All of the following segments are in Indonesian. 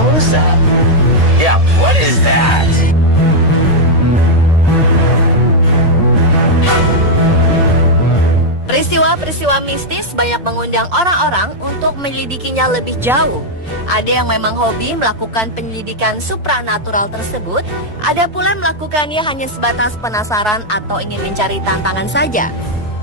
hell is that? Yeah, what is that? Peristiwa-peristiwa mistis banyak mengundang orang-orang untuk menyelidikinya lebih jauh. Ada yang memang hobi melakukan penyelidikan supranatural tersebut, ada pula melakukannya hanya sebatas penasaran atau ingin mencari tantangan saja.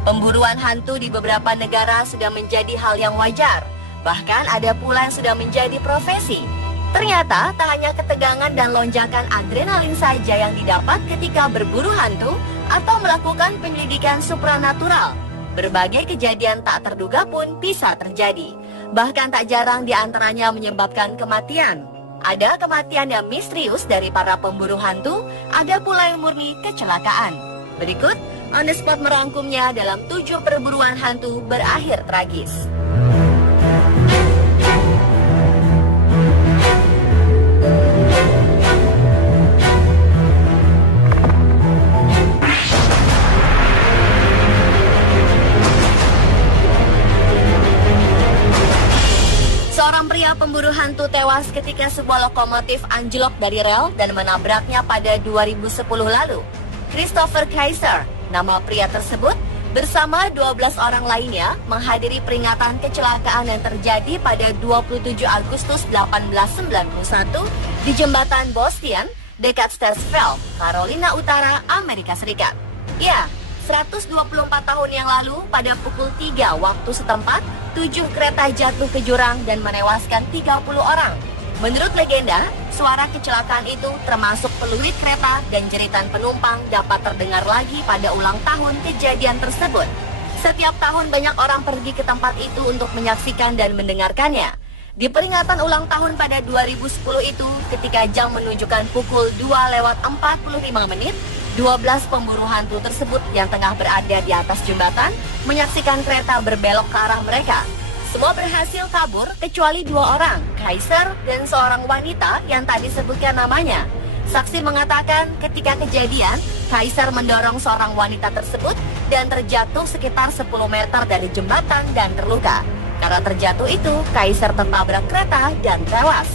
Pemburuan hantu di beberapa negara sudah menjadi hal yang wajar. Bahkan ada pula yang sudah menjadi profesi. Ternyata tak hanya ketegangan dan lonjakan adrenalin saja yang didapat ketika berburu hantu atau melakukan penyelidikan supranatural. Berbagai kejadian tak terduga pun bisa terjadi. Bahkan tak jarang diantaranya menyebabkan kematian. Ada kematian yang misterius dari para pemburu hantu, ada pula yang murni kecelakaan. Berikut, On The Spot merangkumnya dalam 7 perburuan hantu berakhir tragis. Seorang pria pemburu hantu tewas ketika sebuah lokomotif anjlok dari rel dan menabraknya pada 2010 lalu. Christopher Kaiser, nama pria tersebut, bersama 12 orang lainnya menghadiri peringatan kecelakaan yang terjadi pada 27 Agustus 1891 di jembatan Bostian, dekat Sturtsville, Carolina Utara, Amerika Serikat. Ya, 124 tahun yang lalu, pada pukul 3 waktu setempat, 7 kereta jatuh ke jurang dan menewaskan 30 orang. Menurut legenda, suara kecelakaan itu termasuk peluit kereta dan jeritan penumpang dapat terdengar lagi pada ulang tahun kejadian tersebut. Setiap tahun banyak orang pergi ke tempat itu untuk menyaksikan dan mendengarkannya. Di peringatan ulang tahun pada 2010 itu, ketika jam menunjukkan pukul 2:45, 12 pemburu hantu tersebut yang tengah berada di atas jembatan menyaksikan kereta berbelok ke arah mereka. Semua berhasil kabur kecuali 2 orang, Kaiser dan seorang wanita yang tak disebutkan namanya. Saksi mengatakan ketika kejadian, Kaiser mendorong seorang wanita tersebut dan terjatuh sekitar 10 meter dari jembatan dan terluka. Karena terjatuh itu, Kaiser tertabrak kereta dan tewas.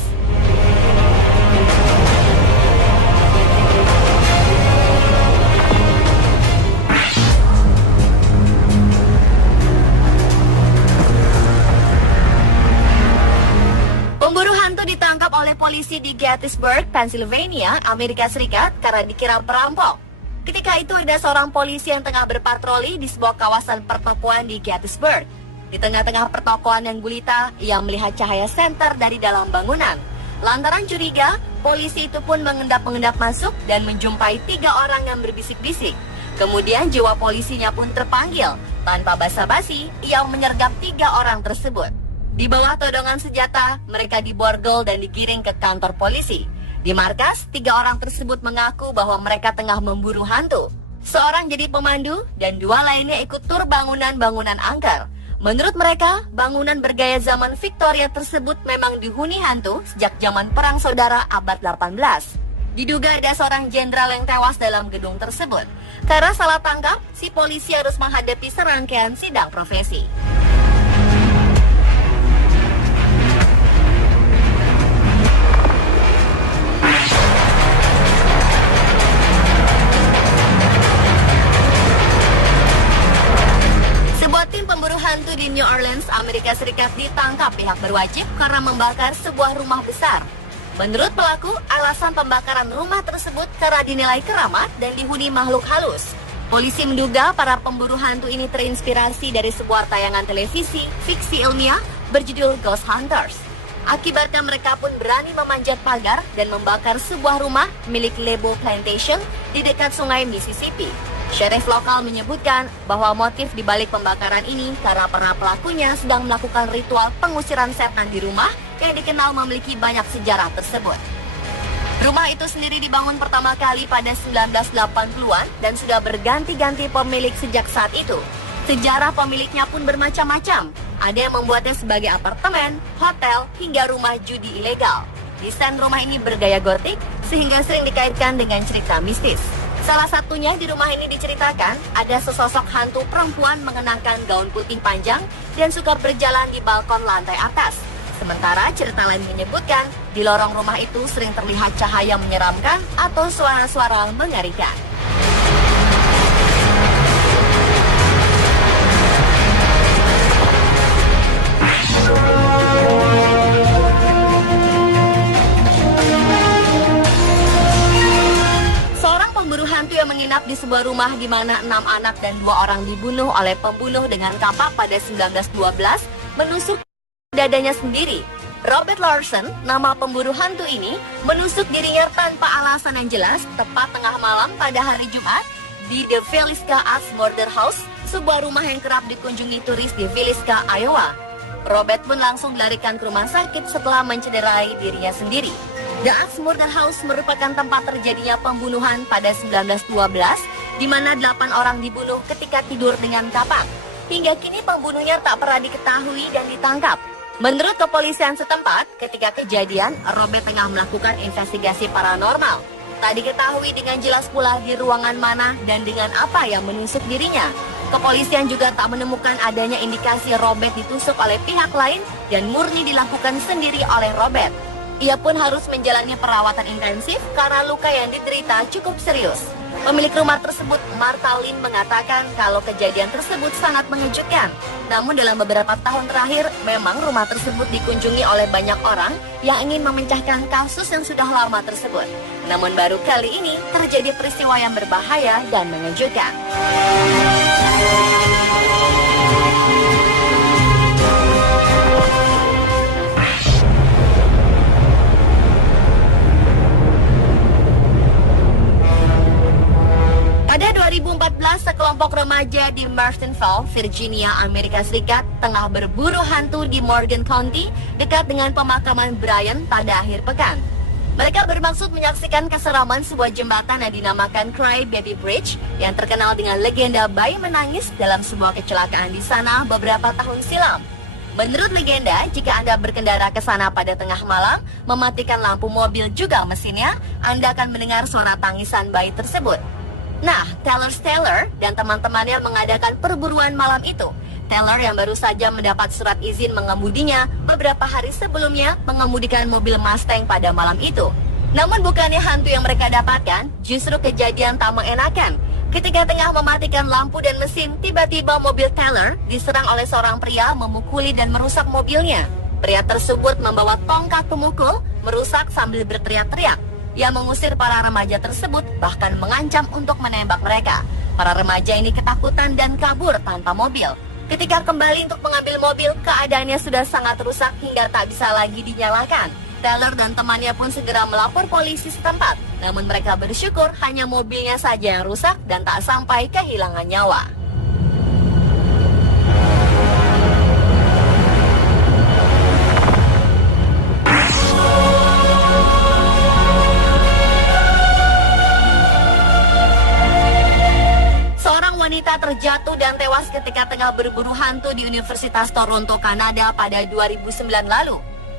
Pemburu hantu ditangkap oleh polisi di Gettysburg, Pennsylvania, Amerika Serikat karena dikira perampok. Ketika itu ada seorang polisi yang tengah berpatroli di sebuah kawasan pertokoan di Gettysburg. Di tengah-tengah pertokoan yang gulita, ia melihat cahaya senter dari dalam bangunan. Lantaran curiga, polisi itu pun mengendap-mengendap masuk dan menjumpai 3 orang yang berbisik-bisik. Kemudian jiwa polisinya pun terpanggil. Tanpa basa-basi, ia menyergap 3 orang tersebut. Di bawah todongan senjata, mereka diborgol dan digiring ke kantor polisi. Di markas, 3 orang tersebut mengaku bahwa mereka tengah memburu hantu. Seorang jadi pemandu dan 2 lainnya ikut tur bangunan-bangunan angker. Menurut mereka, bangunan bergaya zaman Victoria tersebut memang dihuni hantu sejak zaman Perang Saudara abad 18. Diduga ada seorang jenderal yang tewas dalam gedung tersebut. Karena salah tangkap, si polisi harus menghadapi serangkaian sidang profesi. Tim pemburu hantu di New Orleans, Amerika Serikat ditangkap pihak berwajib karena membakar sebuah rumah besar. Menurut pelaku, alasan pembakaran rumah tersebut karena dinilai keramat dan dihuni makhluk halus. Polisi menduga para pemburu hantu ini terinspirasi dari sebuah tayangan televisi fiksi ilmiah berjudul Ghost Hunters. Akibatnya mereka pun berani memanjat pagar dan membakar sebuah rumah milik Lebo Plantation di dekat sungai Mississippi. Sheriff lokal menyebutkan bahwa motif dibalik pembakaran ini karena para pelakunya sedang melakukan ritual pengusiran setan di rumah yang dikenal memiliki banyak sejarah tersebut. Rumah itu sendiri dibangun pertama kali pada 1980-an dan sudah berganti-ganti pemilik sejak saat itu. Sejarah pemiliknya pun bermacam-macam. Ada yang membuatnya sebagai apartemen, hotel, hingga rumah judi ilegal. Desain rumah ini bergaya gotik sehingga sering dikaitkan dengan cerita mistis. Salah satunya di rumah ini diceritakan ada sesosok hantu perempuan mengenakan gaun putih panjang dan suka berjalan di balkon lantai atas. Sementara cerita lain menyebutkan, di lorong rumah itu sering terlihat cahaya menyeramkan atau suara-suara mengerikan. Seorang pemburu hantu yang menginap di sebuah rumah di mana 6 anak dan 2 orang dibunuh oleh pembunuh dengan kapak pada 1912 menusuk dadanya sendiri. Robert Larson, nama pemburu hantu ini, menusuk dirinya tanpa alasan yang jelas tepat tengah malam pada hari Jumat di The Villisca Axe Murder House, sebuah rumah yang kerap dikunjungi turis di Villisca, Iowa. Robert pun langsung dilarikan ke rumah sakit setelah mencederai dirinya sendiri. The Axe Murder House merupakan tempat terjadinya pembunuhan pada 1912, di mana 8 orang dibunuh ketika tidur dengan kapak. Hingga kini pembunuhnya tak pernah diketahui dan ditangkap. Menurut kepolisian setempat, ketika kejadian, Robert tengah melakukan investigasi paranormal. Tak diketahui dengan jelas pula di ruangan mana dan dengan apa yang menusuk dirinya. Kepolisian juga tak menemukan adanya indikasi Robert ditusuk oleh pihak lain dan murni dilakukan sendiri oleh Robert. Ia pun harus menjalani perawatan intensif karena luka yang diderita cukup serius. Pemilik rumah tersebut, Martha Lynn, mengatakan kalau kejadian tersebut sangat mengejutkan. Namun dalam beberapa tahun terakhir, memang rumah tersebut dikunjungi oleh banyak orang yang ingin memecahkan kasus yang sudah lama tersebut. Namun baru kali ini terjadi peristiwa yang berbahaya dan mengejutkan. Pada 2014, sekelompok remaja di Martinsville, Virginia, Amerika Serikat tengah berburu hantu di Morgan County dekat dengan pemakaman Brian pada akhir pekan. Mereka bermaksud menyaksikan keseraman sebuah jembatan yang dinamakan Cry Baby Bridge yang terkenal dengan legenda bayi menangis dalam sebuah kecelakaan di sana beberapa tahun silam. Menurut legenda, jika Anda berkendara ke sana pada tengah malam, mematikan lampu mobil juga mesinnya, Anda akan mendengar suara tangisan bayi tersebut. Nah, Taylor dan teman-temannya mengadakan perburuan malam itu. Taylor yang baru saja mendapat surat izin mengemudinya beberapa hari sebelumnya mengemudikan mobil Mustang pada malam itu. Namun bukannya hantu yang mereka dapatkan, justru kejadian tak mengenakan. Ketika tengah mematikan lampu dan mesin, tiba-tiba mobil Taylor diserang oleh seorang pria memukuli dan merusak mobilnya. Pria tersebut membawa tongkat pemukul, merusak sambil berteriak-teriak. Ia mengusir para remaja tersebut, bahkan mengancam untuk menembak mereka. Para remaja ini ketakutan dan kabur tanpa mobil. Ketika kembali untuk mengambil mobil, keadaannya sudah sangat rusak hingga tak bisa lagi dinyalakan. Taylor dan temannya pun segera melapor polisi setempat. Namun mereka bersyukur hanya mobilnya saja yang rusak dan tak sampai kehilangan nyawa. Wanita terjatuh dan tewas ketika tengah berburu hantu di Universitas Toronto, Kanada pada 2009 lalu.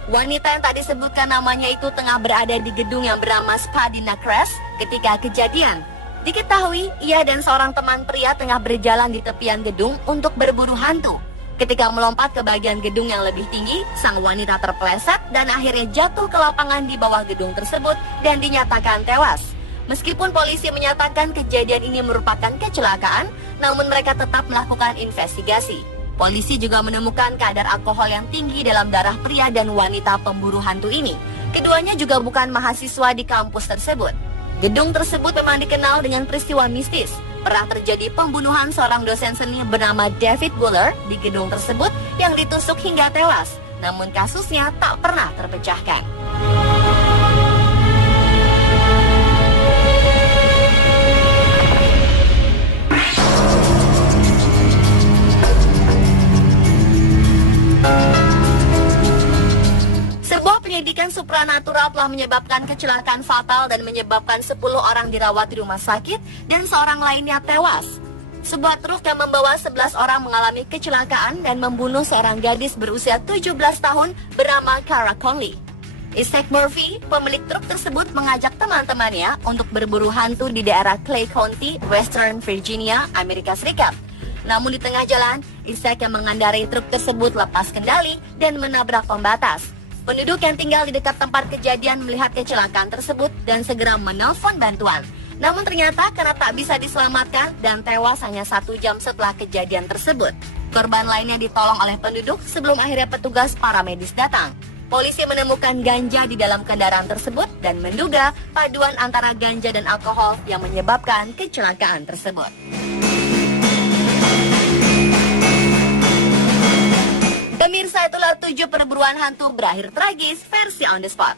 Wanita yang tak disebutkan namanya itu tengah berada di gedung yang bernama Spadina Crest ketika kejadian. Diketahui, ia dan seorang teman pria tengah berjalan di tepian gedung untuk berburu hantu. Ketika melompat ke bagian gedung yang lebih tinggi, sang wanita terpeleset dan akhirnya jatuh ke lapangan di bawah gedung tersebut dan dinyatakan tewas. Meskipun polisi menyatakan kejadian ini merupakan kecelakaan, namun mereka tetap melakukan investigasi. Polisi juga menemukan kadar alkohol yang tinggi dalam darah pria dan wanita pemburu hantu ini. Keduanya juga bukan mahasiswa di kampus tersebut. Gedung tersebut memang dikenal dengan peristiwa mistis. Pernah terjadi pembunuhan seorang dosen seni bernama David Buller di gedung tersebut yang ditusuk hingga tewas. Namun kasusnya tak pernah terpecahkan. Sebuah penyelidikan supranatural telah menyebabkan kecelakaan fatal dan menyebabkan 10 orang dirawat di rumah sakit dan seorang lainnya tewas. Sebuah truk yang membawa 11 orang mengalami kecelakaan dan membunuh seorang gadis berusia 17 tahun bernama Cara Conley. Isaac Murphy, pemilik truk tersebut, mengajak teman-temannya untuk berburu hantu di daerah Clay County, Western Virginia, Amerika Serikat. Namun di tengah jalan, Isaac yang mengendarai truk tersebut lepas kendali dan menabrak pembatas. Penduduk yang tinggal di dekat tempat kejadian melihat kecelakaan tersebut dan segera menelpon bantuan. Namun ternyata karena tak bisa diselamatkan dan tewas hanya 1 jam setelah kejadian tersebut. Korban lainnya ditolong oleh penduduk sebelum akhirnya petugas paramedis datang. Polisi menemukan ganja di dalam kendaraan tersebut dan menduga paduan antara ganja dan alkohol yang menyebabkan kecelakaan tersebut. Pemirsa, itulah 7 perburuan hantu berakhir tragis versi On The Spot.